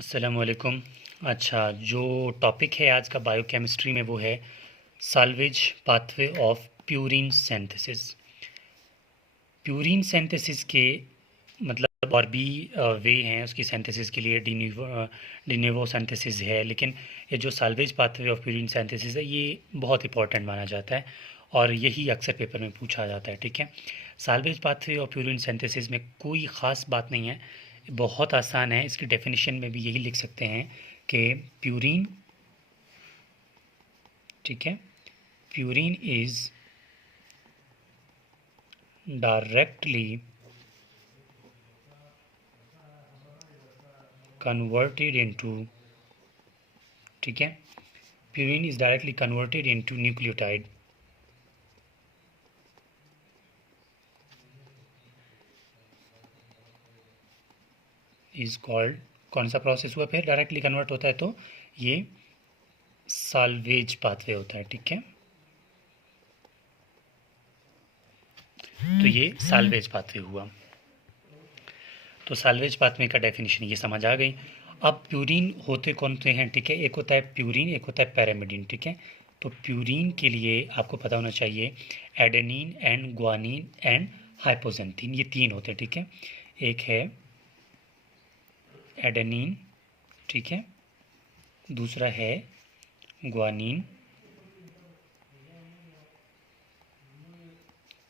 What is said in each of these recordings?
अस्सलामुअलैकुम। अच्छा, जो टॉपिक है आज का बायोकेमिस्ट्री में वो है salvage pathway of purine synthesis. Purine synthesis के मतलब और भी वे हैं उसकी सिंथेसिस के लिए। डिनेवो सिंथेसिस है, लेकिन ये जो salvage pathway of purine synthesis है ये बहुत इंपॉर्टेंट माना जाता है और यही अक्सर पेपर में पूछा जाता है। ठीक है, salvage pathway of purine synthesis में कोई ख़ास बात नहीं है, बहुत आसान है। इसकी डेफिनेशन में भी यही लिख सकते हैं कि प्यूरिन, ठीक है, purine is directly converted into, ठीक है, purine is directly converted into nucleotide is called. कौन सा प्रोसेस हुआ फिर डायरेक्टली कन्वर्ट होता है? तो ये साल्वेज पाथवे होता है। ठीक है, तो ये साल्वेज पाथवे हुआ। तो साल्वेज पाथवे का डेफिनेशन ये समझ आ गई। अब प्यूरिन होते कौन से हैं? ठीक है, एक होता है प्यूरिन, एक होता है पैरामिडिन। ठीक है, तो प्यूरिन के लिए आपको पता होना चाहिए adenine and guanine and hypoxanthine, ये तीन होते हैं। ठीक है, एक है एडेनिन, ठीक है, दूसरा है ग्वानिन,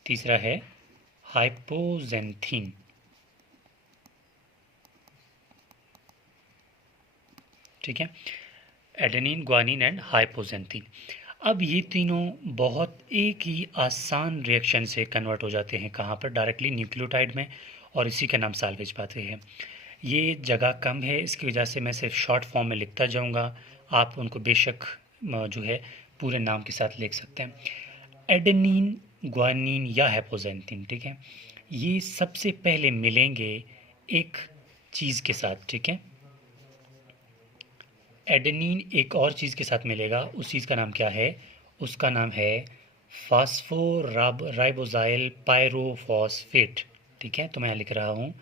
तीसरा है हाइपोजेंथिन। ठीक है, एडेनिन, ग्वानिन एंड हाइपोजेंथिन। अब ये तीनों बहुत एक ही आसान रिएक्शन से कन्वर्ट हो जाते हैं। कहाँ पर? डायरेक्टली न्यूक्लियोटाइड में, और इसी का नाम साल्वेज पाथवे है। ये जगह कम है, इसकी वजह से मैं सिर्फ शॉर्ट फॉर्म में लिखता जाऊंगा, आप उनको बेशक जो है पूरे नाम के साथ लिख सकते हैं। एडेनिन, ग्वानिन या हाइपोजेंथिन, ठीक है, ये सबसे पहले मिलेंगे एक चीज़ के साथ। ठीक है, एडेनिन एक और चीज़ के साथ मिलेगा, उस चीज़ का नाम क्या है? उसका नाम है फास्फोराइबोजाइल पायरोफॉस्फेट। ठीक है, तो मैं यहाँ लिख रहा हूँ,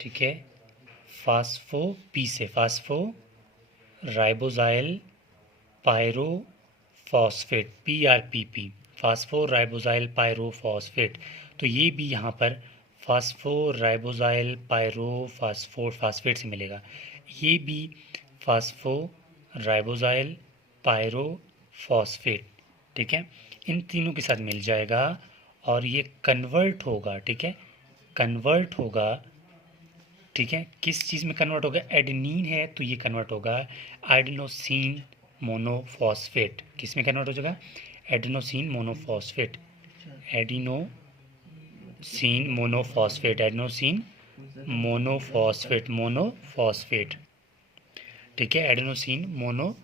ठीक है, फास्फो पी से फास्फो राइबोजाइल पायरोफॉस्फेट, PRPP, फास्फोराइबोजाइल पायरोफॉस्फेट। तो ये भी यहाँ पर फास्फोराइबोजाइल पायरोफॉस्फेट से मिलेगा। ये भी फास्फोराइबोजाइल पायरोफॉस्फेट, ठीक है, इन तीनों के साथ मिल जाएगा और ये कन्वर्ट होगा। ठीक है, कन्वर्ट होगा, ठीक है, किस चीज़ में कन्वर्ट होगा? एडेनिन है तो ये कन्वर्ट होगा एडेनोसिन मोनोफॉस्फेट। किस में कन्वर्ट हो जाएगा? Adenosine monophosphate, adenosine monophosphate, adenosine monophosphate, monophosphate. ठीक है, एडेनोसिन मोनोफॉस्फेट।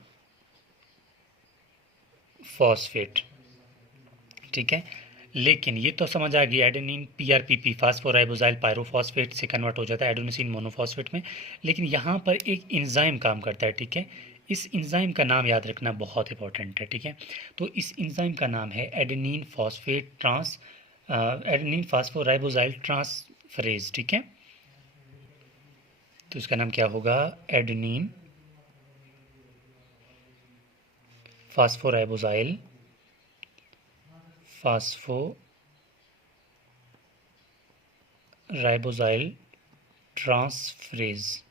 ठीक है, लेकिन ये तो समझ आ गई, एडेनिन PRPP फास्फोराइबोजाइल पायरोफॉस्फेट से कन्वर्ट हो जाता है एडेनोसिन मोनोफॉस्फेट में। लेकिन यहाँ पर एक इंजाइम काम करता है। ठीक है, इस इंजाइम का नाम याद रखना बहुत इंपॉर्टेंट है। ठीक है, तो इस इंजाइम का नाम है adenine phosphate trans adenine phosphoribosyl transferase. ठीक है, तो इसका नाम क्या होगा? Adenine phosphoribosyl ribosyl transferase.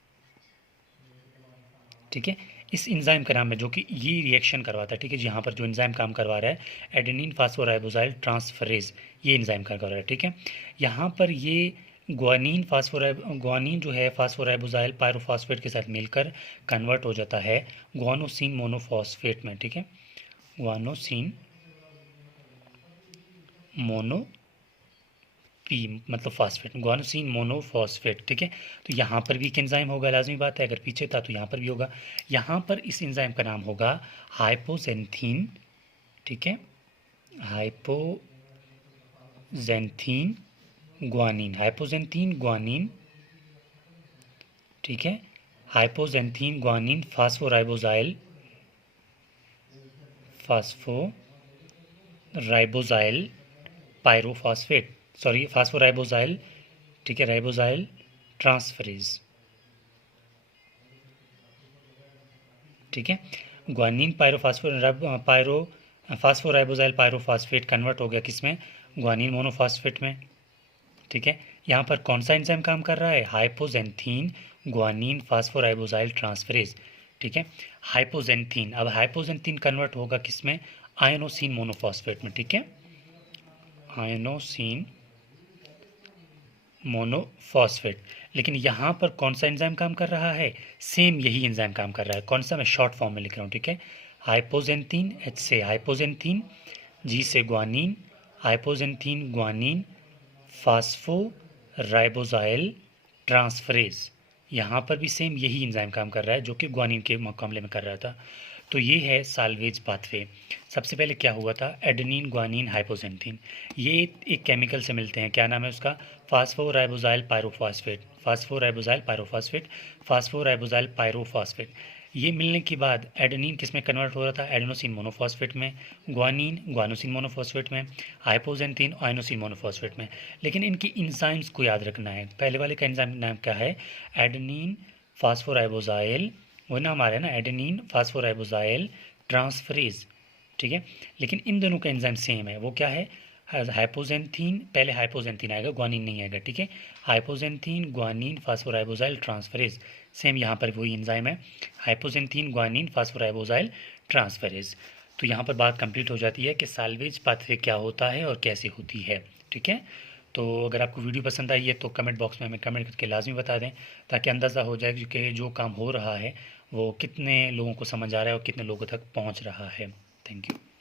ठीक है, इस एंजाइम का नाम है जो कि ये रिएक्शन करवाता है। ठीक है, यहाँ पर जो एंजाइम काम करवा रहा है एडेनिन फास्फोराइबोजाइल ट्रांसफरेज, ये एंजाइम काम कर रहा है। ठीक है, यहाँ पर ये ग्वानिन जो है फास्फोराइबोजाइल पायरोफॉस्फेट के साथ मिलकर कन्वर्ट हो जाता है ग्वानोसिन मोनोफॉस्फेट में। ठीक है, ग्वानोसिन मोनो पी मतलब फास्फेट, ग्वानोसिन मोनोफॉस्फेट। ठीक है, तो यहाँ पर भी एक एंजाइम होगा, लाजमी बात है, अगर पीछे था तो यहाँ पर भी होगा। यहाँ पर इस एंजाइम का नाम होगा हाइपोजेंथीन। ठीक है, हाइपोजेंथीन ग्वानिन, हाइपोजेंथीन ग्वानिन। ठीक है, हाइपोजेंथीन ग्वानिन फास्फोराइबोजाइल पायरोफॉस्फेट, सॉरी फास्फोराइबोजाइल, ठीक है, राइबोजाइल ट्रांसफरेज। ठीक है। ग्वानिन फास्फोराइबोजाइल पायरोफॉस्फेट कन्वर्ट हो गया किस में, ग्वानिन मोनोफॉस्फेट में। ठीक है, यहाँ पर कौन सा एंजाइम काम कर रहा है, हाइपोजेंथीन ग्वानिन फास्फोराइबोजाइल ट्रांसफरेज। ठीक है, हाइपोजेंथीन, अब हाइपोजेंथीन कन्वर्ट होगा किस में, आयनोसिन मोनोफॉस्फेट में। ठीक है, आयनोसिन मोनोफॉस्फेट। लेकिन यहाँ पर कौन सा एंजाइम काम कर रहा है, सेम यही एंजाइम काम कर रहा है। कौन सा, मैं शॉर्ट फॉर्म में लिख रहा हूँ। ठीक है, हाइपोजेंथीन, एच से हाइपोजेंथीन, जी से ग्वानिन, हाइपोजेंथीन ग्वानिन फास्फोराइबोजाइल ट्रांसफरेज। यहाँ पर भी सेम यही एंजाइम काम कर रहा है जो कि ग्वानिन के मामले में कर रहा था। तो ये है साल्वेज पाथवे। सबसे पहले क्या हुआ था, एडेनिन ग्वानिन हाइपोजेंथीन, ये एक केमिकल से मिलते हैं, क्या नाम है उसका, फास्फोराइबोजाइल पायरोफॉस्फेट, फास्फोराइबोजाइल पायरोफॉस्फेट, फास्फोराइबोजाइल पायरोफॉस्फेट। ये मिलने के बाद एडेनिन किस में कन्वर्ट हो रहा था, एडेनोसिन मोनोफॉस्फेट में, ग्वानिन ग्वानोसिन मोनोफॉस्फेट में, हाइपोजेंथीन आयनोसिन मोनोफॉस्फेट में। लेकिन इनकी एंजाइम्स को याद रखना है। पहले वाले का एंजाइम नाम क्या है, एडेनिन फास्फोराइबोजाइल, वो नाम आ रहा है ना, एडेनिन फास्फोराइबोजाइल ट्रांसफरेज। ठीक है, लेकिन इन दोनों का एंजाइम सेम है, वो क्या है, हाइपोजेंथीन, पहले हाइपोजेंथीन आएगा, ग्वानिन नहीं आएगा। ठीक है, हाइपोजेंथीन ग्वानिन फास्फोराइबोजाइल ट्रांसफरेज, सेम यहाँ पर वही एंजाइम है, हाइपोजेंथीन ग्वानिन फास्फोराइबोजाइल ट्रांसफरेज। तो यहाँ पर बात कंप्लीट हो जाती है कि साल्वेज पाथवे क्या होता है और कैसे होती है। ठीक है, तो अगर आपको वीडियो पसंद आई है तो कमेंट बॉक्स में हमें कमेंट करके लाजमी बता दें, ताकि अंदाज़ा हो जाए कि जो काम हो रहा है वो कितने लोगों को समझ आ रहा है और कितने लोगों तक पहुंच रहा है। Thank you.